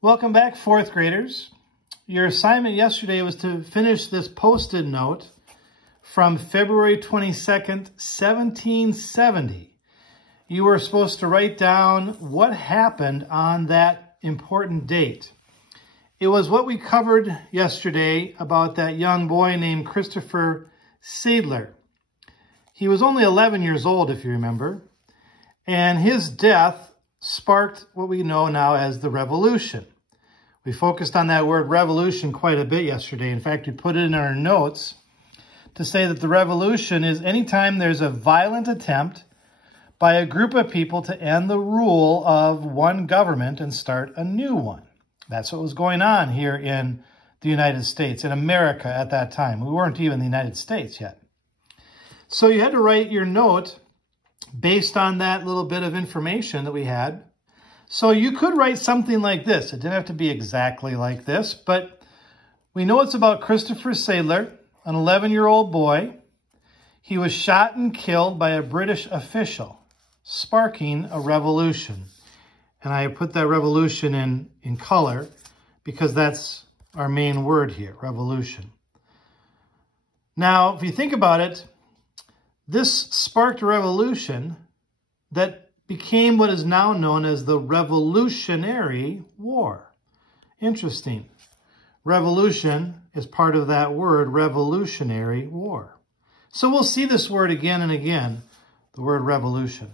Welcome back, fourth graders. Your assignment yesterday was to finish this post-it note from February 22nd, 1770. You were supposed to write down what happened on that important date. It was what we covered yesterday about that young boy named Christopher Sadler. He was only 11 years old, if you remember, and his death sparked what we know now as the Revolution. We focused on that word revolution quite a bit yesterday. In fact, we put it in our notes to say that the revolution is anytime there's a violent attempt by a group of people to end the rule of one government and start a new one. That's what was going on here in the United States, in America at that time. We weren't even the United States yet. So you had to write your note based on that little bit of information that we had. So you could write something like this. It didn't have to be exactly like this, but we know it's about Christopher Sadler, an 11-year-old boy. He was shot and killed by a British official, sparking a revolution. And I put that revolution in color because that's our main word here, revolution. Now, if you think about it, this sparked a revolution that became what is now known as the Revolutionary War. Interesting. Revolution is part of that word, Revolutionary War. So we'll see this word again and again, the word revolution.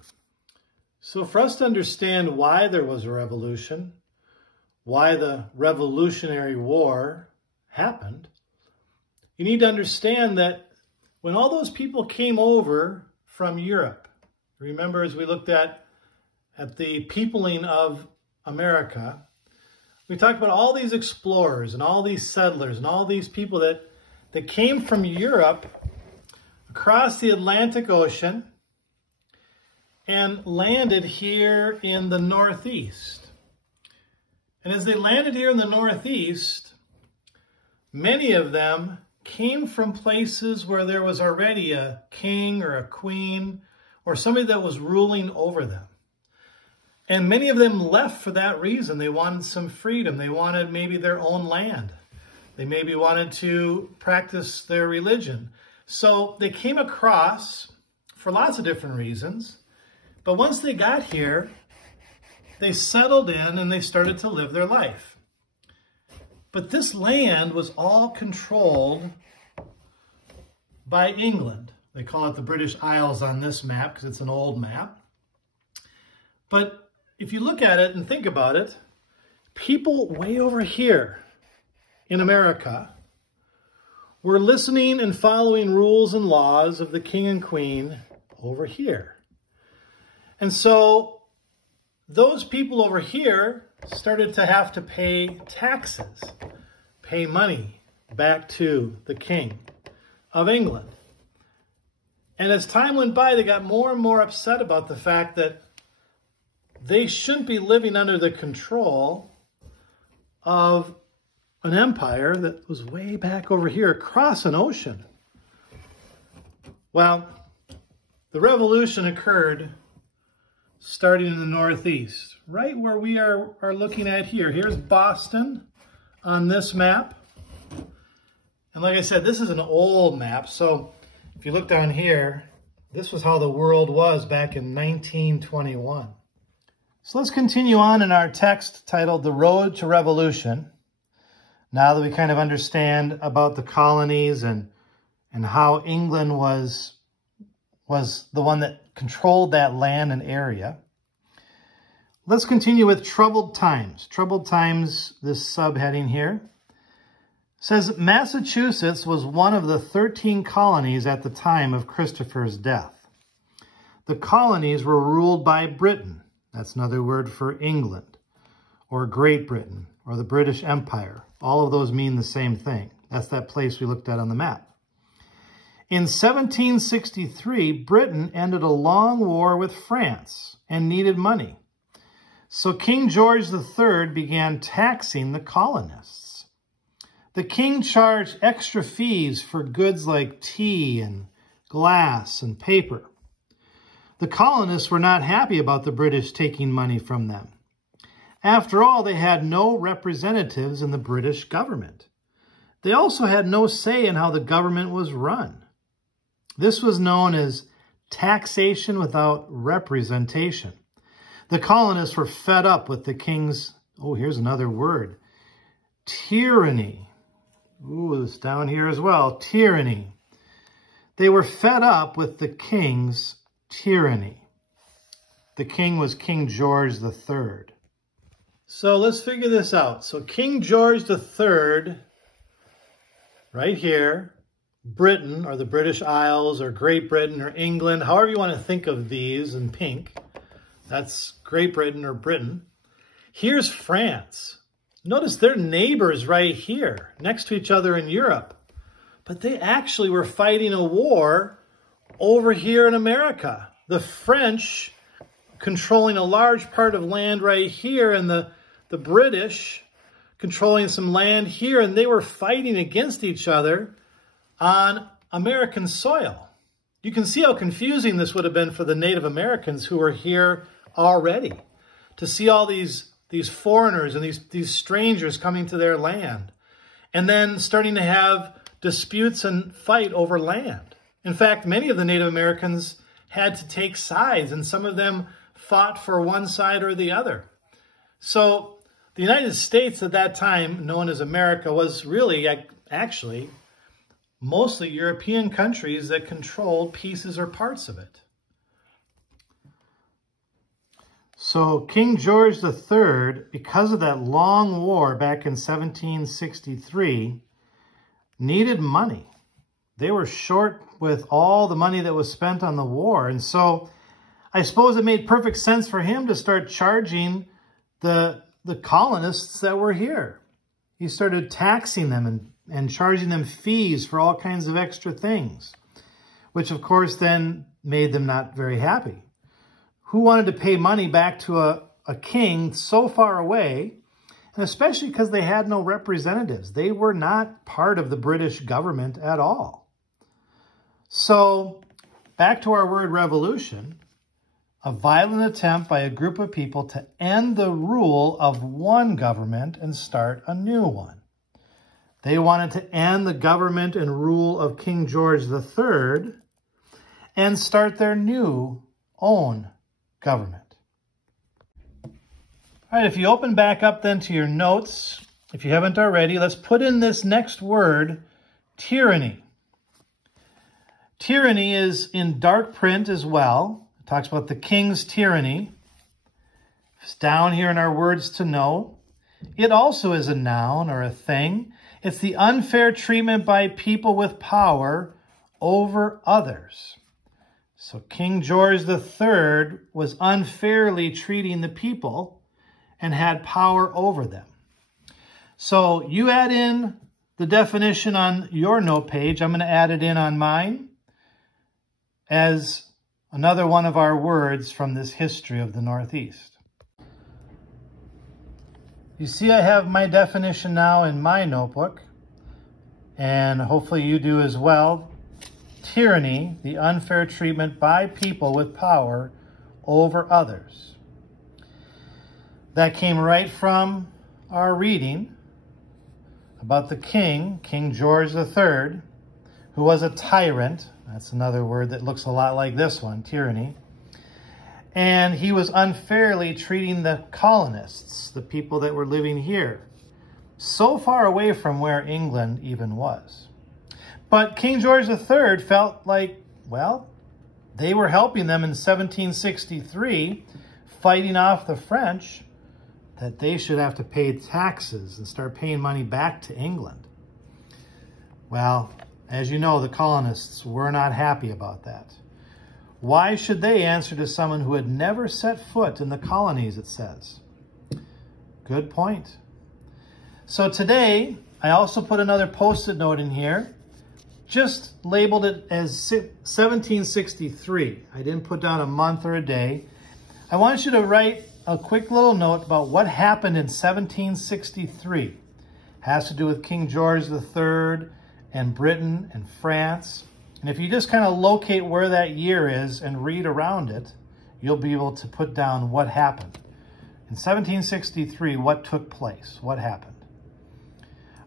So for us to understand why there was a revolution, why the Revolutionary War happened, you need to understand that when all those people came over from Europe, remember as we looked at the peopling of America, we talked about all these explorers and all these settlers and all these people that came from Europe across the Atlantic Ocean and landed here in the Northeast. And as they landed here in the Northeast, many of them came from places where there was already a king or a queen or somebody that was ruling over them. And many of them left for that reason. They wanted some freedom. They wanted maybe their own land. They maybe wanted to practice their religion. So they came across for lots of different reasons. But once they got here, they settled in and they started to live their life. But this land was all controlled by England. They call it the British Isles on this map because it's an old map. But if you look at it and think about it, people way over here in America were listening and following rules and laws of the king and queen over here. And so those people over here started to have to pay taxes, pay money back to the king of England. And as time went by, they got more and more upset about the fact that they shouldn't be living under the control of an empire that was way back over here across an ocean. Well, the revolution occurred starting in the Northeast, right where we are looking at here. Here's Boston on this map. And like I said, this is an old map. So if you look down here, this was how the world was back in 1921. So let's continue on in our text titled The Road to Revolution. Now that we kind of understand about the colonies and how England was the one that controlled that land and area. Let's continue with troubled times. Troubled times, this subheading here, says Massachusetts was one of the 13 colonies at the time of Christopher's death. The colonies were ruled by Britain. That's another word for England, or Great Britain, or the British Empire. All of those mean the same thing. That's that place we looked at on the map. In 1763, Britain ended a long war with France and needed money. So King George III began taxing the colonists. The king charged extra fees for goods like tea and glass and paper. The colonists were not happy about the British taking money from them. After all, they had no representatives in the British government. They also had no say in how the government was run. This was known as taxation without representation. The colonists were fed up with the king's, oh, here's another word, tyranny. Ooh, it's down here as well, tyranny. They were fed up with the king's tyranny. The king was King George III. So let's figure this out. So King George III, right here, Britain, or the British Isles, or Great Britain, or England, however you want to think of these in pink, that's Great Britain or Britain. Here's France. Notice they're neighbors right here, next to each other in Europe. But they actually were fighting a war over here in America. The French controlling a large part of land right here, and the British controlling some land here, and they were fighting against each other on American soil. You can see how confusing this would have been for the Native Americans who were here already, to see all these foreigners and these strangers coming to their land, and then starting to have disputes and fight over land. In fact, many of the Native Americans had to take sides, and some of them fought for one side or the other. So the United States at that time, known as America, was really actually mostly European countries that controlled pieces or parts of it. So King George III, because of that long war back in 1763, needed money. They were short with all the money that was spent on the war. And so I suppose it made perfect sense for him to start charging the colonists that were here. He started taxing them and charging them fees for all kinds of extra things, which of course then made them not very happy. Who wanted to pay money back to a king so far away, and especially because they had no representatives. They were not part of the British government at all. So back to our word revolution, a violent attempt by a group of people to end the rule of one government and start a new one. They wanted to end the government and rule of King George III and start their new own government. All right, if you open back up then to your notes, if you haven't already, let's put in this next word, tyranny. Tyranny is in dark print as well. It talks about the king's tyranny. It's down here in our words to know. It also is a noun or a thing. It's the unfair treatment by people with power over others. So King George III was unfairly treating the people and had power over them. So you add in the definition on your note page. I'm going to add it in on mine as another one of our words from this history of the Northeast. You see I have my definition now in my notebook, and hopefully you do as well. Tyranny, the unfair treatment by people with power over others. That came right from our reading about the king, King George III, who was a tyrant. That's another word that looks a lot like this one, tyranny. And he was unfairly treating the colonists, the people that were living here, so far away from where England even was. But King George III felt like, well, they were helping them in 1763, fighting off the French, that they should have to pay taxes and start paying money back to England. Well, as you know, the colonists were not happy about that. Why should they answer to someone who had never set foot in the colonies, it says? Good point. So today, I also put another Post-it note in here, just labeled it as 1763. I didn't put down a month or a day. I want you to write a quick little note about what happened in 1763. It has to do with King George III and Britain and France. And if you just kind of locate where that year is and read around it, you'll be able to put down what happened. In In 1763, what took place? What happened?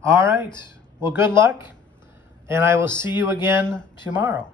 All right. Well, good luck, and I will see you again tomorrow.